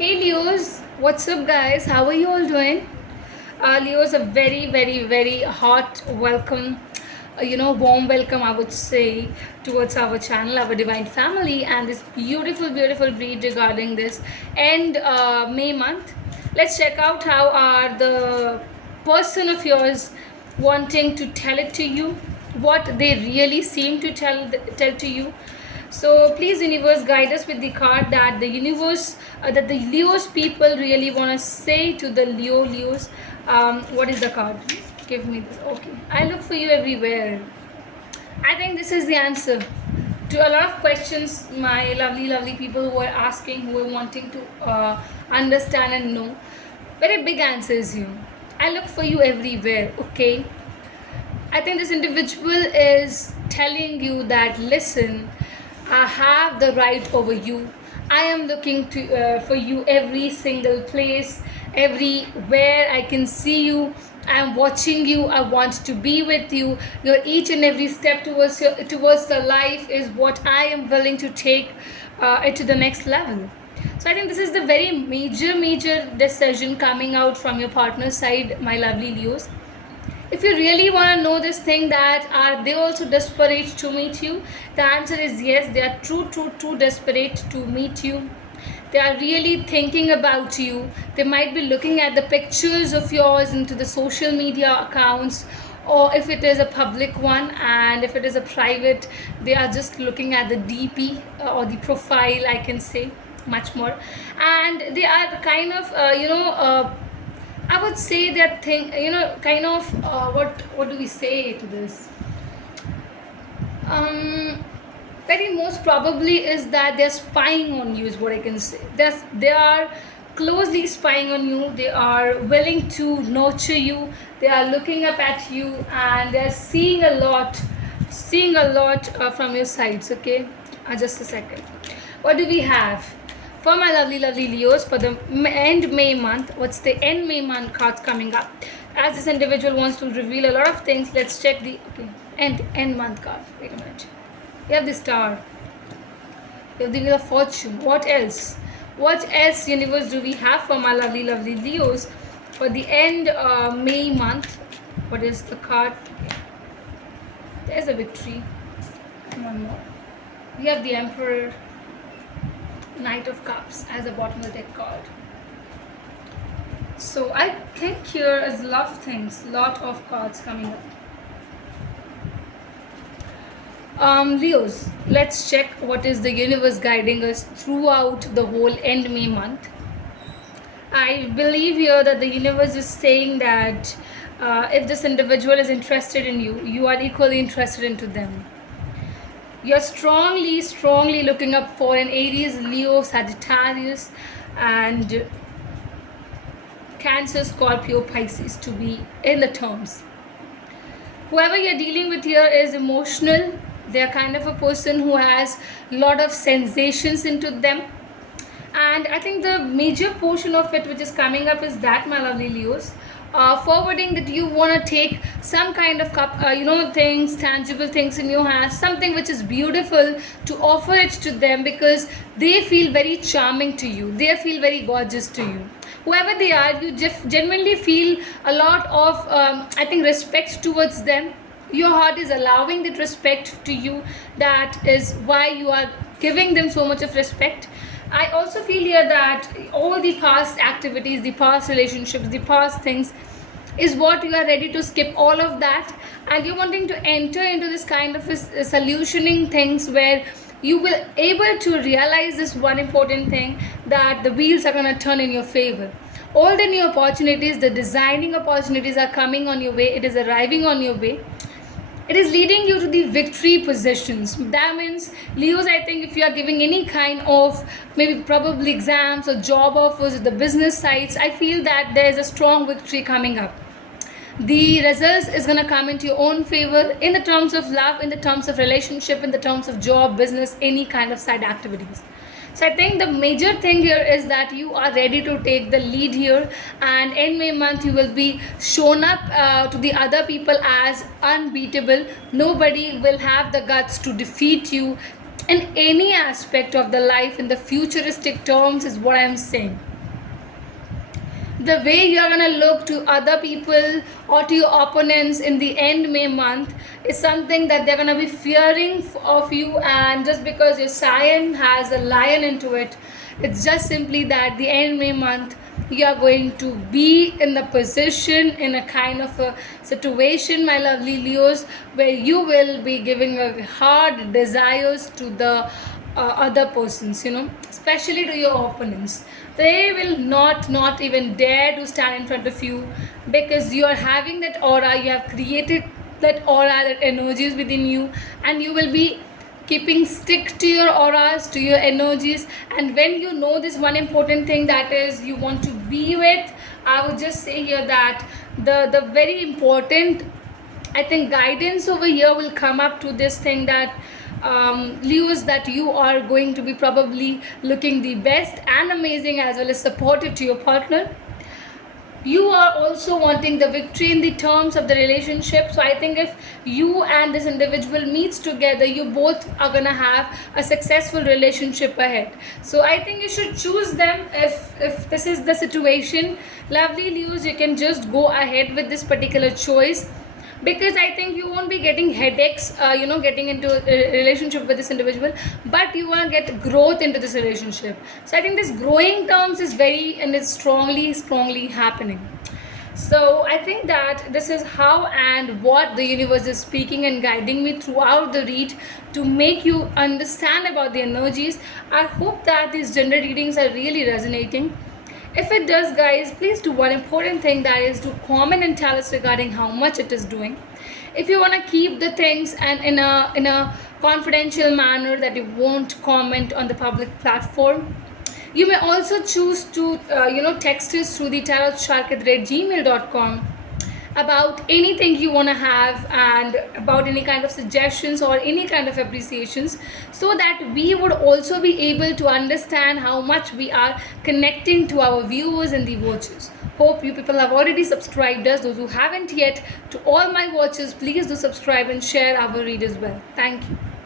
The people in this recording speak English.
Hey Leos, what's up guys? How are you all doing? Leos, a very hot welcome, warm welcome I would say towards our channel, our divine family, and this beautiful breed regarding this end May month. Let's check out how are the person of yours wanting to tell it to you, what they really seem to tell to you. So please, universe, guide us with the card that the universe, that the Leos people really want to say to the Leos. What is the card? Give me this. Okay, I look for you everywhere. I think this is the answer to a lot of questions my lovely people who are asking, who are wanting to understand and know. Very big answer is you. I look for you everywhere. Okay. I think this individual is telling you that listen, I have the right over you. I am looking to for you every single place, everywhere I can see you. I am watching you. I want to be with you. Your each and every step towards the life is what I am willing to take it to the next level. So I think this is the very major decision coming out from your partner's side, my lovely Leos. If you really want to know this thing, that are they also desperate to meet you, the answer is yes. They are true desperate to meet you. They are really thinking about you. They might be looking at the pictures of yours into the social media accounts, or if it is a public one, and if it is a private, they are just looking at the DP or the profile, I can say much more. And they are kind of I would say that thing, kind of what do we say to this? Very most probably is that they're spying on you, is what I can say. They are closely spying on you. They are willing to nurture you. They are looking up at you, and they're seeing a lot, from your sides. Okay, just a second. What do we have? For my lovely Leos, for the end May month, what's the end May month cards coming up? As this individual wants to reveal a lot of things, let's check the end month card. Wait a minute. You have the star. You have the wheel of fortune. What else? What else, universe, do we have for my lovely Leos for the end May month? What is the card? There's a victory. One more. We have the Emperor. Knight of Cups as a bottom of the deck card. So I think here is love things, lot of cards coming up. Leos, let's check what is the universe guiding us throughout the whole end May month. I believe here that the universe is saying that if this individual is interested in you, you are equally interested into them. You're strongly looking up for an Aries, Leo, Sagittarius, and Cancer, Scorpio, Pisces to be in the terms. Whoever you're dealing with here is emotional. They're kind of a person who has a lot of sensations into them. And I think the major portion of it which is coming up is that, my lovely Leos, forwarding that you want to take some kind of things, tangible things in your hands, something which is beautiful, to offer it to them because they feel very charming to you. They feel very gorgeous to you. Whoever they are, you genuinely feel a lot of I think respect towards them. Your heart is allowing that respect to you. That is why you are giving them so much of respect. I also feel here that all the past activities, the past relationships, the past things is what you are ready to skip all of that, and you're wanting to enter into this kind of solutioning things where you will able to realize this one important thing, that the wheels are going to turn in your favor. All the new opportunities, the designing opportunities are coming on your way. It is arriving on your way. It is leading you to the victory positions. That means, Leos, I think if you are giving any kind of maybe probably exams or job offers at the business sites, I feel that there is a strong victory coming up. The results is going to come into your own favor in the terms of love, in the terms of relationship, in the terms of job, business, any kind of side activities. So I think the major thing here is that you are ready to take the lead here, and in May month you will be shown up to the other people as unbeatable. Nobody will have the guts to defeat you in any aspect of the life in the futuristic terms, is what I am saying. the way you are going to look to other people or to your opponents in the end May month is something that they're going to be fearing of you. And just because your sign has a lion into it, it's just simply that the end May month you are going to be in the position, in a kind of a situation, my lovely Leos, where you will be giving a hard desires to the other persons, especially to your opponents. They will not even dare to stand in front of you, because you are having that aura, you have created that aura, that energies within you, and you will be keeping stick to your auras, to your energies. And when you know this one important thing, that is you want to be with, I would just say here that the very important, I think, guidance over here will come up to this thing that Leos, that you are going to be probably looking the best and amazing as well as supportive to your partner. You are also wanting the victory in the terms of the relationship. So I think if you and this individual meets together, you both are gonna have a successful relationship ahead. So I think you should choose them. If this is the situation, lovely Leos, you can just go ahead with this particular choice, because I think you won't be getting headaches, getting into a relationship with this individual, but you want to get growth into this relationship. So I think this growing terms is very, and it's strongly happening. So I think that this is how and what the universe is speaking and guiding me throughout the read to make you understand about the energies. I hope that these gender readings are really resonating. If it does, guys, please do one important thing, that is to comment and tell us regarding how much it is doing. If you want to keep the things and in a confidential manner, that you won't comment on the public platform, you may also choose to text us through the tarotshark@gmail.com about anything you want to have, and about any kind of suggestions or any kind of appreciations, so that we would also be able to understand how much we are connecting to our viewers and the watchers. Hope you people have already subscribed us. Those who haven't yet, to all my watchers, please do subscribe and share our read as well. Thank you.